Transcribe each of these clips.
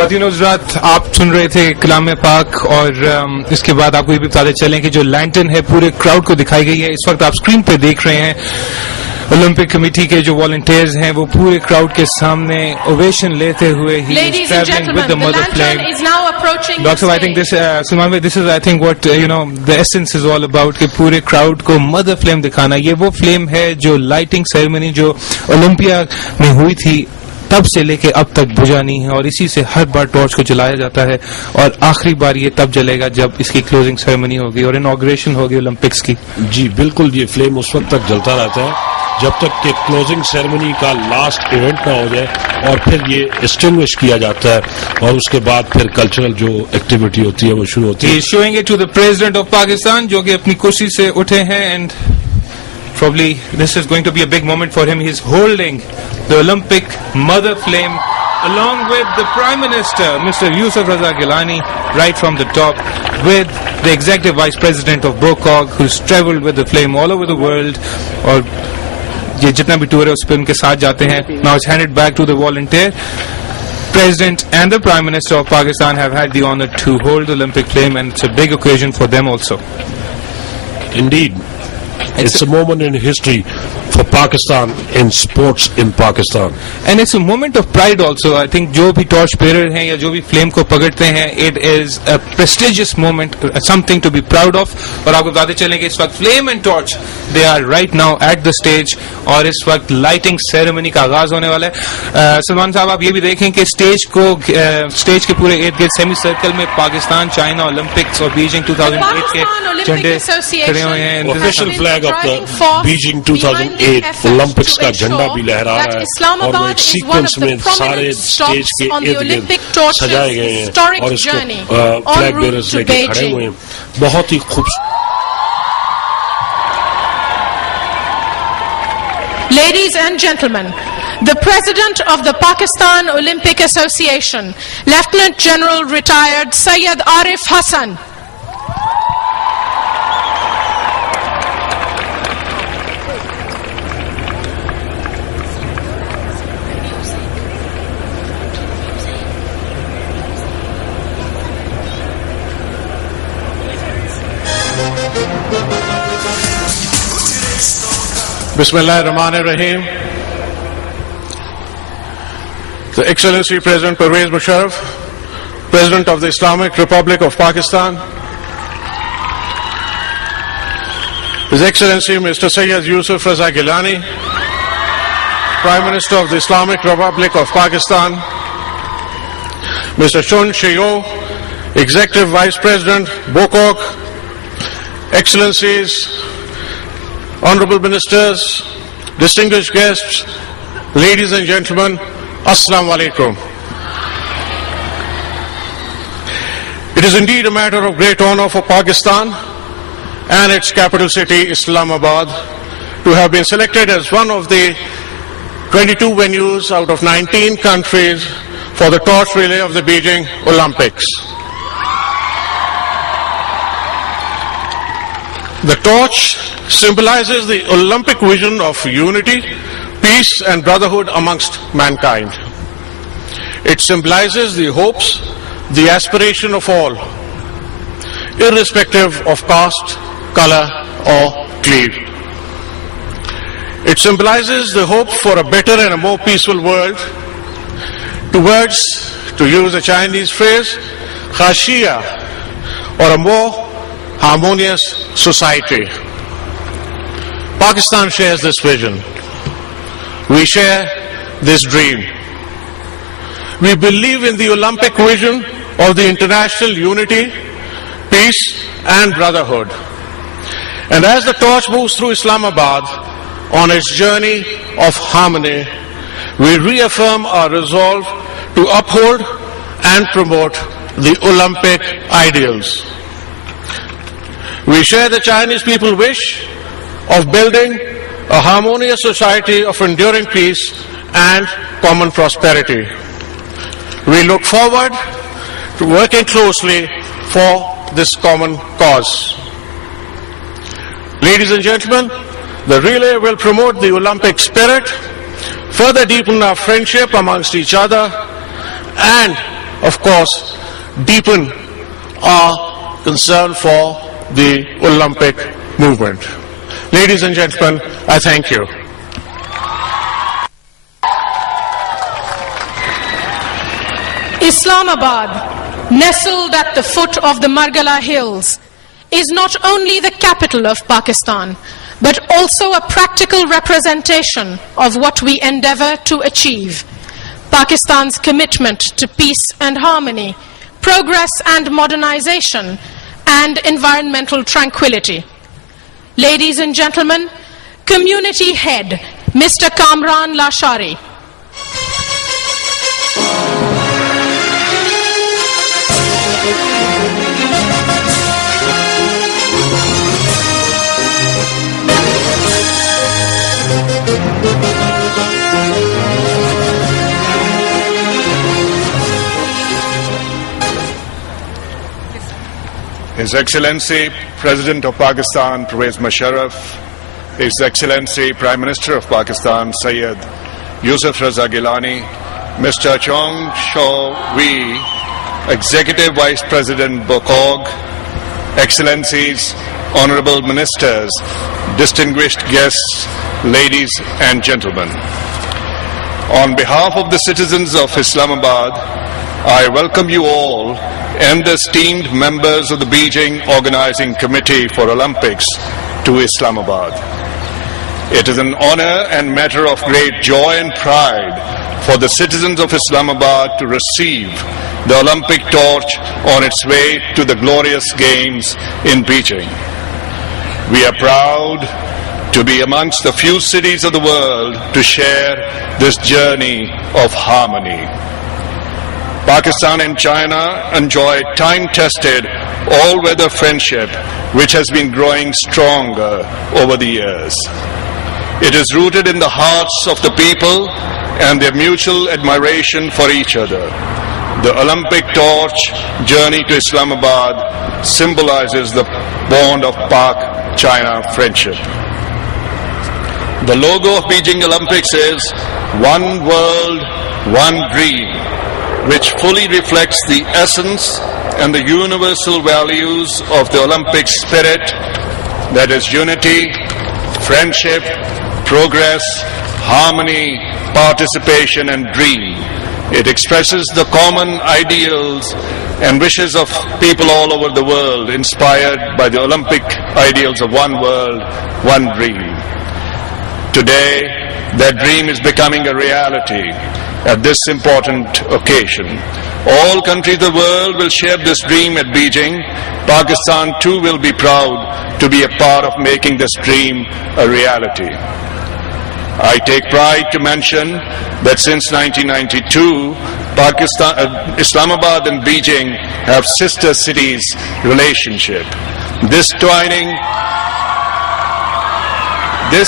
ख्वातीन हज़रात, आप सुन रहे थे कलाम पाक और इसके बाद आपको ये भी बताते चलें कि जो लैंटर्न है पूरे क्राउड को दिखाई गई है। इस वक्त आप स्क्रीन पे देख रहे हैं ओलंपिक कमेटी के जो वॉलंटियर्स हैं वो पूरे क्राउड के सामने ओवेशन लेते हुए ही travelling with the mother flag. Doctor I think this Salman bhai, this is I think what the essence is all about कि पूरे क्राउड को मदर फ्लेम दिखाना। ये वो फ्लेम है जो लाइटिंग सेरेमनी जो ओलंपिया में हुई थी तब से लेके अब तक बुझा नहीं है और इसी से हर बार टॉर्च को जलाया जाता है और आखिरी बार ये तब जलेगा जब इसकी क्लोजिंग सेरेमनी होगी और इनॉग्रेशन होगी ओलंपिक्स की। जी बिल्कुल, ये फ्लेम उस वक्त तक जलता रहता है जब तक कि क्लोजिंग सेरेमनी का लास्ट इवेंट ना हो जाए और फिर ये एक्सटिंग्विश किया जाता है और उसके बाद फिर कल्चरल जो एक्टिविटी होती है वो शुरू होती है। Showing it to the president of Pakistan जो कि अपनी कुर्सी से उठे हैं and probably this is going to be a big moment for him. He's holding the Olympic mother flame along with the Prime Minister, Mr. Yusuf Raza Gilani, right from the top, with the Executive Vice President of BOCOG, who's traveled with the flame all over the world. और ये जितना भी tour है उस पर उनके साथ जाते हैं. Now it's handed back to the volunteer. President and the Prime Minister of Pakistan have had the honor to hold the Olympic flame, and it's a big occasion for them also. Indeed. It's a moment in history for Pakistan in sports in Pakistan. And it's a moment of pride also. I think जो भी torch bearer हैं या जो भी flame को पकड़ते हैं, it is a prestigious moment, something to be proud of. और आपको बताते चलें कि इस वक्त flame and torch they are right now at the stage और इस वक्त lighting ceremony का आगाज होने वाला है। सलमान साहब, आप ये भी देखें कि स्टेज के पूरे इर्द गिर्द सेमी सर्कल में पाकिस्तान, चाइना, ओलंपिक्स और बीजिंग 2008 के झंडे खड़े हुए हैं। Official flag of the Beijing 2008 Olympics का झंडा भी लहरा रहा है और वो एक सीक्वेंस में सारे स्टेज के इर्द गिर्द सजाए गए हैं और इसको फ्लैग बेयरर्स लेके खड़े हुए हैं। बहुत ही खूबसूरत। Ladies and gentlemen, the President of the Pakistan Olympic Association, Lieutenant General Retired Syed Arif Hassan. Bismillahirrahmanirrahim. The Excellency President Pervez Musharraf, President of the Islamic Republic of Pakistan, His Excellency Mr. Syed Yusuf Raza Gilani, Prime Minister of the Islamic Republic of Pakistan, Mr. Chun Sheo, Executive Vice President, BOCOG, Excellencies, Honorable Ministers, distinguished guests, ladies and gentlemen, Assalamu alaikum. It is indeed a matter of great honor for Pakistan and its capital city Islamabad to have been selected as one of the 22 venues out of 19 countries for the torch relay of the Beijing Olympics. The torch symbolizes the Olympic vision of unity, peace and brotherhood amongst mankind. It symbolizes the hopes, the aspiration of all, irrespective of caste, color or creed. It symbolizes the hope for a better and a more peaceful world towards, to use a Chinese phrase, khashia, or a more harmonious society. Pakistan shares this vision. We share this dream. We believe in the Olympic vision of the international unity, peace and brotherhood. And as the torch moves through Islamabad on its journey of harmony, we reaffirm our resolve to uphold and promote the Olympic ideals. We share the Chinese people's wish of building a harmonious society of enduring peace and common prosperity. We look forward to working closely for this common cause. Ladies and gentlemen, the relay will promote the Olympic spirit, further deepen our friendship amongst each other, and of course, deepen our concern for the Olympic movement. Ladies and gentlemen, I thank you. Islamabad, nestled at the foot of the Margala Hills, is not only the capital of Pakistan, but also a practical representation of what we endeavor to achieve: Pakistan's commitment to peace and harmony, progress and modernization, and environmental tranquility. Ladies and gentlemen, Community Head, Mr. Kamran Lashari. His Excellency President of Pakistan Pervez Musharraf, His Excellency Prime Minister of Pakistan Syed Yusuf Raza Gilani, Mr. Chong Shaw Wee, Executive Vice President Bokog, Excellencies, Honorable Ministers, distinguished guests, ladies and gentlemen. On behalf of the citizens of Islamabad, I welcome you all and the esteemed members of the Beijing Organizing Committee for Olympics to Islamabad. It is an honor and matter of great joy and pride for the citizens of Islamabad to receive the Olympic torch on its way to the glorious Games in Beijing. We are proud to be amongst the few cities of the world to share this journey of harmony. Pakistan and China enjoy time-tested, all-weather friendship which has been growing stronger over the years. It is rooted in the hearts of the people and their mutual admiration for each other. The Olympic torch journey to Islamabad symbolizes the bond of Pak-China friendship. The logo of Beijing Olympics is One World, One Dream, which fully reflects the essence and the universal values of the Olympic spirit, that is unity, friendship, progress, harmony, participation and dream. It expresses the common ideals and wishes of people all over the world, inspired by the Olympic ideals of one world, one dream. Today, that dream is becoming a reality at this important occasion. All countries of the world will share this dream at Beijing. Pakistan too will be proud to be a part of making this dream a reality. I take pride to mention that since 1992, Islamabad and Beijing have sister cities relationship. This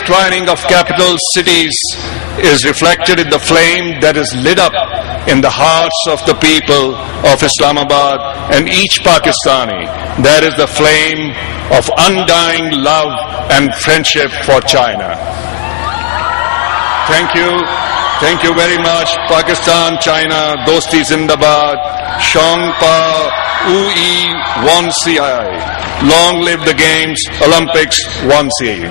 twining of capital cities is reflected in the flame that is lit up in the hearts of the people of Islamabad and each Pakistani. That is the flame of undying love and friendship for China. Thank you. Thank you very much. Pakistan, China, Dosti Zindabad, Shangpa, Ui, Wansi. Long live the Games, Olympics, Wansi.